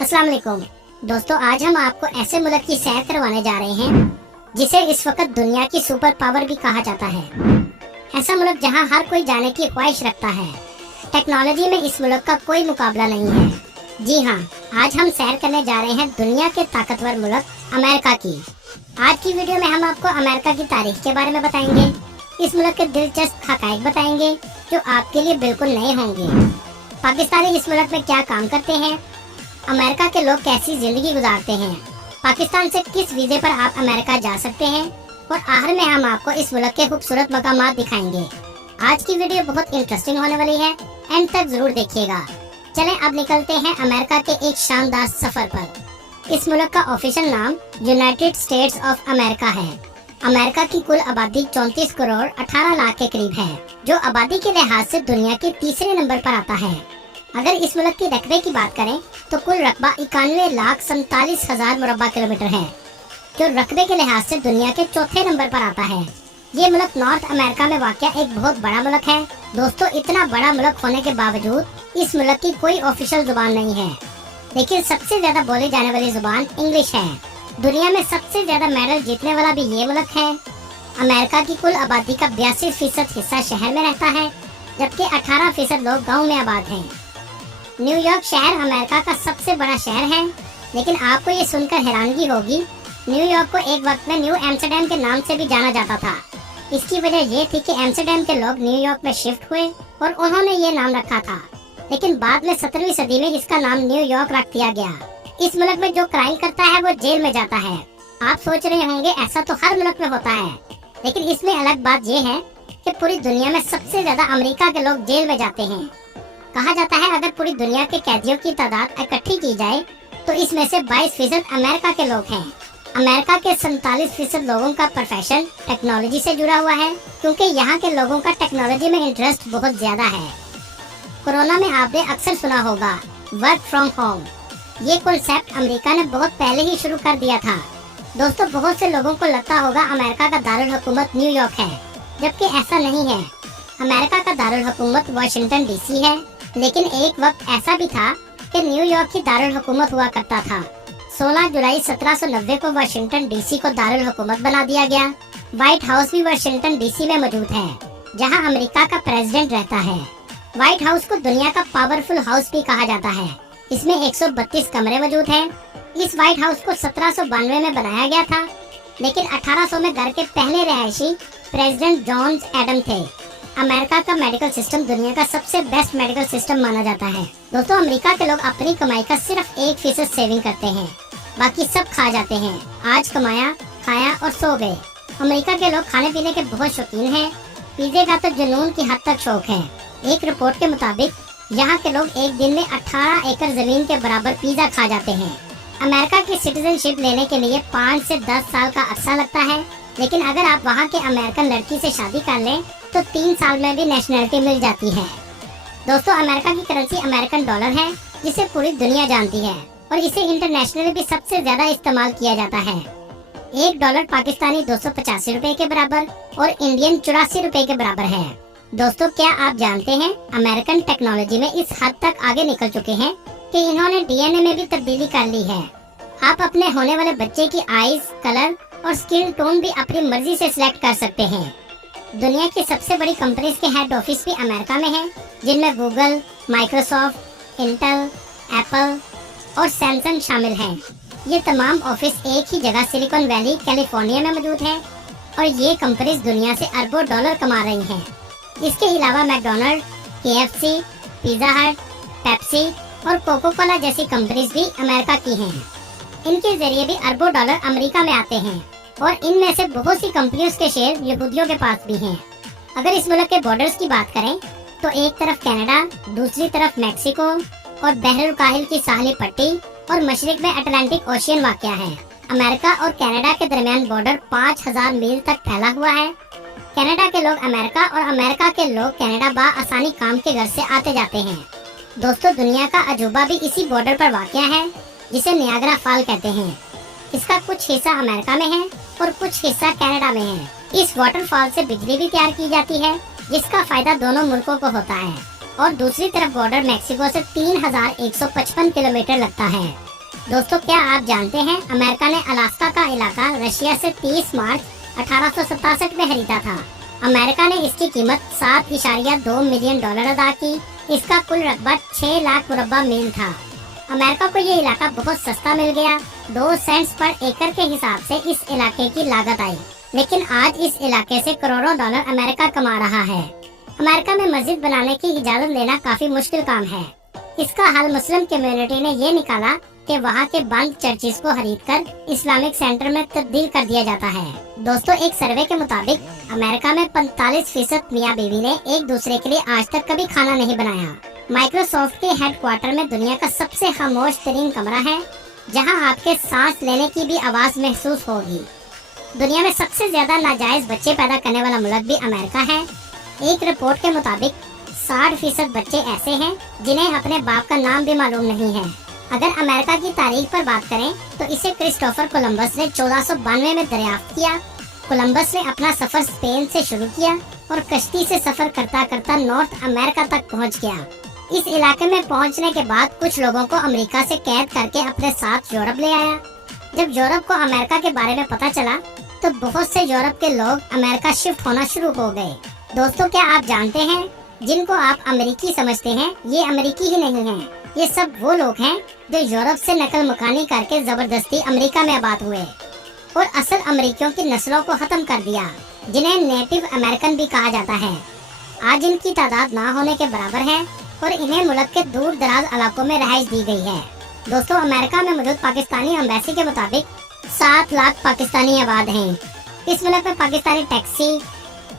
अस्सलाम वालेकुम दोस्तों, आज हम आपको ऐसे मुल्क की सैर करवाने जा रहे हैं जिसे इस वक्त दुनिया की सुपर पावर भी कहा जाता है। ऐसा मुल्क जहां हर कोई जाने की ख्वाहिश रखता है। टेक्नोलॉजी में इस मुल्क का कोई मुकाबला नहीं है। जी हाँ, आज हम सैर करने जा रहे हैं दुनिया के ताकतवर मुल्क अमेरिका की। आज की वीडियो में हम आपको अमेरिका की तारीख के बारे में बताएंगे। इस मुल्क के दिलचस्प हकाइक बताएंगे जो आपके लिए बिल्कुल नए होंगे। पाकिस्तानी इस मुल्क में क्या काम करते हैं, अमेरिका के लोग कैसी जिंदगी गुजारते हैं, पाकिस्तान से किस वीजे पर आप अमेरिका जा सकते हैं और आखिर में हम आपको इस मुल्क के खूबसूरत मकामात दिखाएंगे। आज की वीडियो बहुत इंटरेस्टिंग होने वाली है, एंड तक जरूर देखिएगा। चलें अब निकलते हैं अमेरिका के एक शानदार सफर पर। इस मुल्क का ऑफिशियल नाम यूनाइटेड स्टेट्स ऑफ अमेरिका है। अमेरिका की कुल आबादी 34 करोड़ 18 लाख के करीब है, जो आबादी के लिहाज से दुनिया के तीसरे नंबर पर आता है। अगर इस मुल्क की रकबे की बात करें तो कुल रकबा 91,47,000 मुरब्बा किलोमीटर है, जो रकबे के लिहाज से दुनिया के चौथे नंबर पर आता है। ये मुल्क नॉर्थ अमेरिका में वाक़या एक बहुत बड़ा मुल्क है। दोस्तों, इतना बड़ा मुल्क होने के बावजूद इस मुल्क की कोई ऑफिशियल जुबान नहीं है, लेकिन सबसे ज्यादा बोली जाने वाली जुबान इंग्लिश है। दुनिया में सबसे ज्यादा मेडल जीतने वाला भी ये मुल्क है। अमेरिका की कुल आबादी का 82% हिस्सा शहर में रहता है, जबकि 18% लोग गाँव में आबाद हैं। न्यूयॉर्क शहर अमेरिका का सबसे बड़ा शहर है, लेकिन आपको ये सुनकर हैरानगी होगी, न्यूयॉर्क को एक वक्त में न्यू एम्स्टर्डम के नाम से भी जाना जाता था। इसकी वजह ये थी कि एम्स्टर्डम के लोग न्यूयॉर्क में शिफ्ट हुए और उन्होंने ये नाम रखा था, लेकिन बाद में 17वीं सदी में इसका नाम न्यूयॉर्क रख दिया गया। इस मुल्क में जो क्राइम करता है वो जेल में जाता है। आप सोच रहे होंगे ऐसा तो हर मुल्क में होता है, लेकिन इसमें अलग बात ये है कि पूरी दुनिया में सबसे ज्यादा अमेरिका के लोग जेल में जाते हैं। कहा जाता है अगर पूरी दुनिया के कैदियों की तादाद इकट्ठी की जाए तो इसमें से 22% अमेरिका के लोग हैं। अमेरिका के 47% लोगों का प्रोफेशन टेक्नोलॉजी से जुड़ा हुआ है, क्योंकि यहाँ के लोगों का टेक्नोलॉजी में इंटरेस्ट बहुत ज्यादा है। कोरोना में आपने अक्सर सुना होगा वर्क फ्रॉम होम। ये कॉन्सेप्ट अमेरिका ने बहुत पहले ही शुरू कर दिया था। दोस्तों, बहुत से लोगों को लगता होगा अमेरिका का दारुल हुकूमत न्यूयॉर्क है, जबकि ऐसा नहीं है। अमेरिका का दारुल हुकूमत वाशिंगटन डीसी है, लेकिन एक वक्त ऐसा भी था कि न्यूयॉर्क ही दारुल हुकूमत हुआ करता था। 16 जुलाई 1790 को वाशिंगटन डीसी को दारुल हुकूमत बना दिया गया। व्हाइट हाउस भी वाशिंगटन डीसी में मौजूद है, जहां अमेरिका का प्रेसिडेंट रहता है। व्हाइट हाउस को दुनिया का पावरफुल हाउस भी कहा जाता है। इसमें 132 कमरे मौजूद हैं। इस व्हाइट हाउस को 1792 में बनाया गया था, लेकिन 1800 में घर के पहले रहायशी प्रेसिडेंट जॉन एडम थे। अमेरिका का मेडिकल सिस्टम दुनिया का सबसे बेस्ट मेडिकल सिस्टम माना जाता है। दोस्तों, अमेरिका के लोग अपनी कमाई का सिर्फ 1% सेविंग करते हैं, बाकी सब खा जाते हैं। आज कमाया, खाया और सो गए। अमेरिका के लोग खाने पीने के बहुत शौकीन हैं। पिज़्ज़े का तो जुनून की हद तक शौक है। एक रिपोर्ट के मुताबिक यहाँ के लोग एक दिन में 18 एकड़ जमीन के बराबर पिज़्ज़ा खा जाते हैं। अमेरिका की सिटीजनशिप लेने के लिए 5 से 10 साल का अरसा लगता है, लेकिन अगर आप वहाँ के अमेरिकन लड़की से शादी कर लें तो 3 साल में भी नेशनलिटी मिल जाती है। दोस्तों, अमेरिका की करेंसी अमेरिकन डॉलर है, जिसे पूरी दुनिया जानती है और इसे इंटरनेशनली भी सबसे ज्यादा इस्तेमाल किया जाता है। $1 पाकिस्तानी 285 रुपए के बराबर और इंडियन 84 रुपए के बराबर है। दोस्तों, क्या आप जानते हैं अमेरिकन टेक्नोलॉजी में इस हद तक आगे निकल चुके हैं कि इन्होंने डीएनए में भी तब्दीली कर ली है। आप अपने होने वाले बच्चे की आईज, कलर और स्किन टोन भी अपनी मर्जी से सिलेक्ट कर सकते हैं। दुनिया की सबसे बड़ी कंपनीज के हेड ऑफिस भी अमेरिका में हैं, जिनमें गूगल, माइक्रोसॉफ्ट, इंटेल, एप्पल और सैमसंग शामिल हैं। ये तमाम ऑफिस एक ही जगह सिलिकॉन वैली कैलिफोर्निया में मौजूद है और ये कंपनीज दुनिया से अरबों डॉलर कमा रही हैं। इसके अलावा मैकडोनल्ड, KFC, पिज़्ज़ा हट, पेप्सी और कोको कोला जैसी कंपनीज भी अमेरिका की हैं। इनके जरिए भी अरबों डॉलर अमेरिका में आते हैं और इनमें से बहुत सी कंपनियों के शेयर यहूदियों के पास भी हैं। अगर इस मुल्क के बॉर्डर्स की बात करें तो एक तरफ कनाडा, दूसरी तरफ मैक्सिको और बहरुल काहिल की साहली पट्टी और मशरिक में अटलांटिक ओशियन वाक़या है। अमेरिका और कनाडा के दरमियान बॉर्डर 5000 मील तक फैला हुआ है। कनाडा के लोग अमेरिका और अमेरिका के लोग कनाडा बआसानी काम के घर से आते जाते हैं। दोस्तों, दुनिया का अजूबा भी इसी बॉर्डर पर वाक़या है, जिसे नियाग्रा फॉल कहते हैं। इसका कुछ हिस्सा अमेरिका में है और कुछ हिस्सा कनाडा में है। इस वाटरफॉल से बिजली भी तैयार की जाती है, जिसका फायदा दोनों मुल्कों को होता है। और दूसरी तरफ बॉर्डर मैक्सिको से 3155 किलोमीटर लगता है। दोस्तों क्या आप जानते हैं अमेरिका ने अलास्का का इलाका रशिया से 30 मार्च 1867 में खरीदा था। अमेरिका ने इसकी कीमत $7.2 मिलियन अदा की। इसका कुल रकबा 6 लाख मुरब्बा मील था। अमेरिका को ये इलाका बहुत सस्ता मिल गया। 2 सेंट्स पर एकड़ के हिसाब से इस इलाके की लागत आई, लेकिन आज इस इलाके से करोड़ों डॉलर अमेरिका कमा रहा है। अमेरिका में मस्जिद बनाने की इजाजत लेना काफी मुश्किल काम है। इसका हल मुस्लिम कम्युनिटी ने ये निकाला कि वहाँ के बंद चर्चिज को खरीदकर इस्लामिक सेंटर में तब्दील कर दिया जाता है। दोस्तों एक सर्वे के मुताबिक अमेरिका में 45% मियाँ बीवी ने एक दूसरे के लिए आज तक कभी खाना नहीं बनाया। माइक्रोसॉफ्ट के हेडक्वार्टर में दुनिया का सबसे खामोश तरीन कमरा है, जहाँ आपके सांस लेने की भी आवाज महसूस होगी। दुनिया में सबसे ज्यादा नाजायज बच्चे पैदा करने वाला मुल्क भी अमेरिका है। एक रिपोर्ट के मुताबिक 60% बच्चे ऐसे हैं जिन्हें अपने बाप का नाम भी मालूम नहीं है। अगर अमेरिका की तारीख पर बात करें तो इसे क्रिस्टोफर कोलंबस ने 1492 में दरियाफ्त किया। कोलंबस ने अपना सफर स्पेन से शुरू किया और कश्ती से सफर करता करता नॉर्थ अमेरिका तक पहुंच गया। इस इलाके में पहुंचने के बाद कुछ लोगों को अमेरिका से कैद करके अपने साथ यूरोप ले आया। जब यूरोप को अमेरिका के बारे में पता चला तो बहुत से यूरोप के लोग अमेरिका शिफ्ट होना शुरू हो गए। दोस्तों क्या आप जानते हैं जिनको आप अमेरिकी समझते हैं, ये अमेरिकी ही नहीं हैं। ये सब वो लोग हैं जो यूरोप से नकल मकानी करके जबरदस्ती अमेरिका में आबाद हुए और असल अमेरिकियों की नस्लों को खत्म कर दिया, जिन्हें नेटिव अमेरिकन भी कहा जाता है। आज इनकी तादाद ना होने के बराबर है और इन्हें मुल्क के दूर दराज इलाकों में रहायश दी गई है। दोस्तों अमेरिका में मौजूद पाकिस्तानी एम्बेसी के मुताबिक 7 लाख पाकिस्तानी आबाद हैं। इस मुल्क में पाकिस्तानी टैक्सी,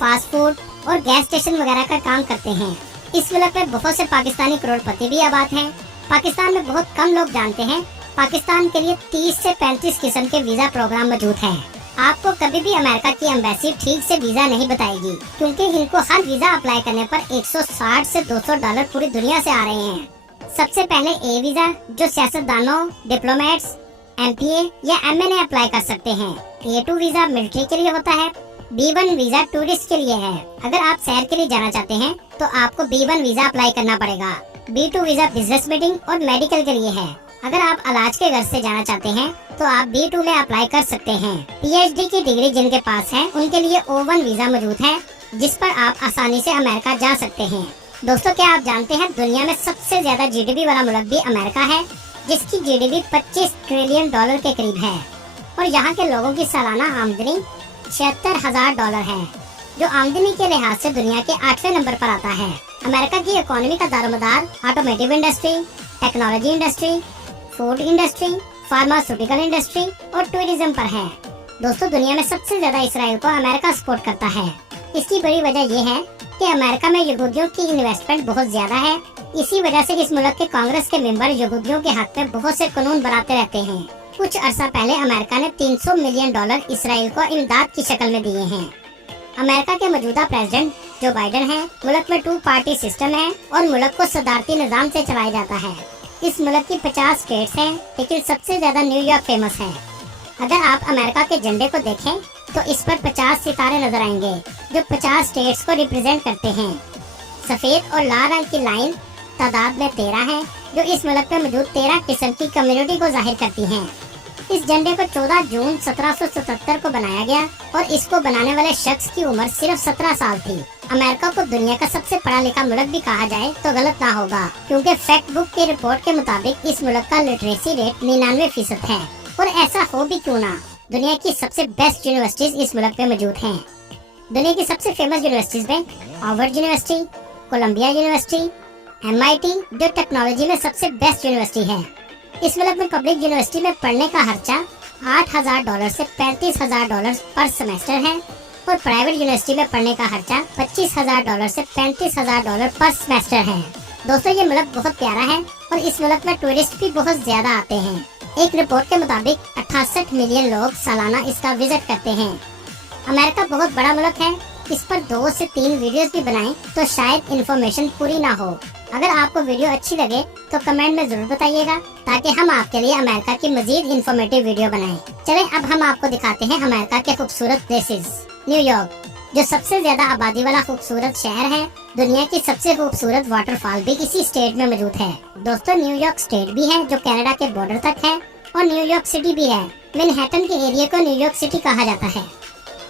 फास्ट फूड और गैस स्टेशन वगैरह का काम करते हैं। इस मुल्क में बहुत से पाकिस्तानी करोड़पति भी आबाद हैं। पाकिस्तान में बहुत कम लोग जानते हैं पाकिस्तान के लिए 30 से 35 किस्म के वीजा प्रोग्राम मौजूद हैं। आपको कभी भी अमेरिका की एम्बेसी ठीक से वीजा नहीं बताएगी, क्योंकि इनको हर वीजा अप्लाई करने पर 160 से $200 पूरी दुनिया से आ रहे हैं। सबसे पहले ए वीजा जो सियासतदानों, डिप्लोमेट्स, MPA या MNA अप्लाई कर सकते हैं। A2 वीजा मिलिट्री के लिए होता है। B1 वीजा टूरिस्ट के लिए है। अगर आप सैर के लिए जाना चाहते हैं तो आपको B1 वीजा अप्लाई करना पड़ेगा। B2 वीजा बिजनेस मीटिंग और मेडिकल के लिए है। अगर आप इलाज के घर से जाना चाहते हैं तो आप B2 में अप्लाई कर सकते हैं। PhD की डिग्री जिनके पास है उनके लिए O1 वीजा मौजूद है, जिस पर आप आसानी से अमेरिका जा सकते हैं। दोस्तों क्या आप जानते हैं दुनिया में सबसे ज्यादा GDP वाला मुल्क भी अमेरिका है, जिसकी GDP $25 ट्रिलियन के करीब है और यहाँ के लोगों की सालाना आमदनी $76,000 है, जो आमदनी के लिहाज से दुनिया के 8वें नंबर पर आता है। अमेरिका की इकोनॉमी का दारोमदार automotive industry, technology industry, food industry, pharmaceutical industry और टूरिज्म पर है। दोस्तों दुनिया में सबसे ज्यादा इसराइल को अमेरिका सपोर्ट करता है। इसकी बड़ी वजह यह है कि अमेरिका में यहूदियों की इन्वेस्टमेंट बहुत ज्यादा है। इसी वजह से इस मुल्क के कांग्रेस के मेंबर यहूदियों के हक में बहुत से कानून बनाते रहते हैं। कुछ अरसा पहले अमेरिका ने $300 मिलियन इसराइल को इमदाद की शक्ल में दिए हैं। अमेरिका के मौजूदा प्रेसिडेंट जो बाइडेन है। मुल्क में 2 पार्टी सिस्टम है और मुल्क को सदारती निजाम से चलाया जाता है। इस मुल्क की 50 स्टेट्स हैं, लेकिन सबसे ज्यादा न्यूयॉर्क फेमस है। अगर आप अमेरिका के झंडे को देखें तो इस पर 50 सितारे नजर आएंगे जो 50 स्टेट्स को रिप्रेजेंट करते हैं। सफेद और लाल रंग की लाइन तादाद में 13 है, जो इस मुल्क में मौजूद 13 किस्म की कम्युनिटी को जाहिर करती हैं। इस झंडे को 14 जून 1777 को बनाया गया और इसको बनाने वाले शख्स की उम्र सिर्फ 17 साल थी। अमेरिका को दुनिया का सबसे पढ़ा लिखा मुल्क भी कहा जाए तो गलत ना होगा, क्योंकि फैक्ट बुक की रिपोर्ट के मुताबिक इस मुल्क का लिटरेसी रेट 99% है। और ऐसा हो भी क्यों ना, दुनिया की सबसे बेस्ट यूनिवर्सिटीज इस मुल्क में मौजूद हैं। दुनिया की सबसे फेमस यूनिवर्सिटीज में Harvard University, Columbia University, MIT जो टेक्नोलॉजी में सबसे बेस्ट यूनिवर्सिटी है। इस मुल्क में पब्लिक यूनिवर्सिटी में पढ़ने का खर्चा $8,000 से $35,000 पर सेमेस्टर है और प्राइवेट यूनिवर्सिटी में पढ़ने का खर्चा $25,000 से $35,000 पर सेमेस्टर है। दोस्तों ये मुल्क बहुत प्यारा है और इस मुल्क में टूरिस्ट भी बहुत ज्यादा आते हैं। एक रिपोर्ट के मुताबिक 68 मिलियन लोग सालाना इसका विजिट करते हैं। अमेरिका बहुत बड़ा मुल्क है। इस पर 2 से 3 वीडियोस भी बनाएं तो शायद इन्फॉर्मेशन पूरी ना हो। अगर आपको वीडियो अच्छी लगे तो कमेंट में जरूर बताइएगा, ताकि हम आपके लिए अमेरिका की मजीद इन्फॉर्मेटिव वीडियो बनाएं। चलें अब हम आपको दिखाते हैं अमेरिका के खूबसूरत प्लेसेस। न्यूयॉर्क जो सबसे ज्यादा आबादी वाला खूबसूरत शहर है। दुनिया की सबसे खूबसूरत वाटरफॉल भी इसी स्टेट में मौजूद है। दोस्तों न्यूयॉर्क स्टेट भी है जो कनाडा के बॉर्डर तक है और न्यूयॉर्क सिटी भी है। मैनहट्टन के एरिया को न्यूयॉर्क सिटी कहा जाता है।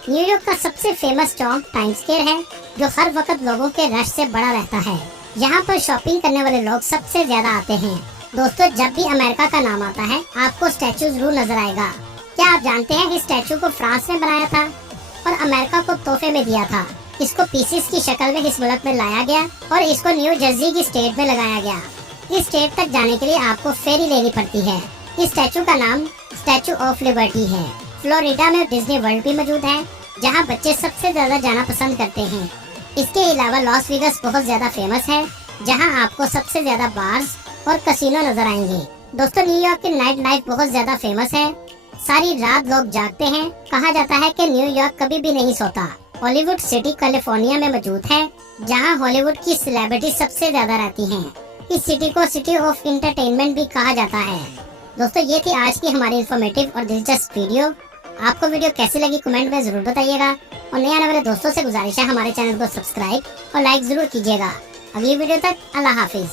न्यूयॉर्क का सबसे फेमस चौक टाइम्स स्क्वायर है, जो हर वक्त लोगों के रश से बड़ा रहता है। यहाँ पर शॉपिंग करने वाले लोग सबसे ज्यादा आते हैं। दोस्तों, जब भी अमेरिका का नाम आता है आपको स्टैचू जरूर नजर आएगा। क्या आप जानते हैं इस स्टैचू को फ्रांस ने बनाया था और अमेरिका को तोहफे में दिया था। इसको पीसेस की शक्ल में इस मुल्क में लाया गया और इसको न्यू जर्सी की स्टेट में लगाया गया। इस स्टेट तक जाने के लिए आपको फेरी लेनी पड़ती है। इस स्टैचू का नाम स्टैचू ऑफ लिबर्टी है। फ्लोरिडा में डिज्नी वर्ल्ड भी मौजूद है, जहाँ बच्चे सबसे ज्यादा जाना पसंद करते हैं। इसके अलावा लॉस वेगास बहुत ज्यादा फेमस है, जहाँ आपको सबसे ज्यादा बार्स और कसिनो नजर आएंगे। दोस्तों, न्यूयॉर्क की नाइट लाइफ बहुत ज्यादा फेमस है। सारी रात लोग जागते हैं। कहा जाता है कि न्यूयॉर्क कभी भी नहीं सोता। हॉलीवुड सिटी कैलिफोर्निया में मौजूद है, जहां हॉलीवुड की सेलिब्रिटी सबसे ज्यादा रहती हैं। इस सिटी को सिटी ऑफ एंटरटेनमेंट भी कहा जाता है। दोस्तों, ये थी आज की हमारी इन्फॉर्मेटिव और दिलचस्प वीडियो। आपको वीडियो कैसी लगी कमेंट में जरूर बताइएगा और नए आने वाले दोस्तों से गुजारिश है हमारे चैनल को सब्सक्राइब और लाइक जरूर कीजिएगा। अगली वीडियो तक अल्लाह हाफिज।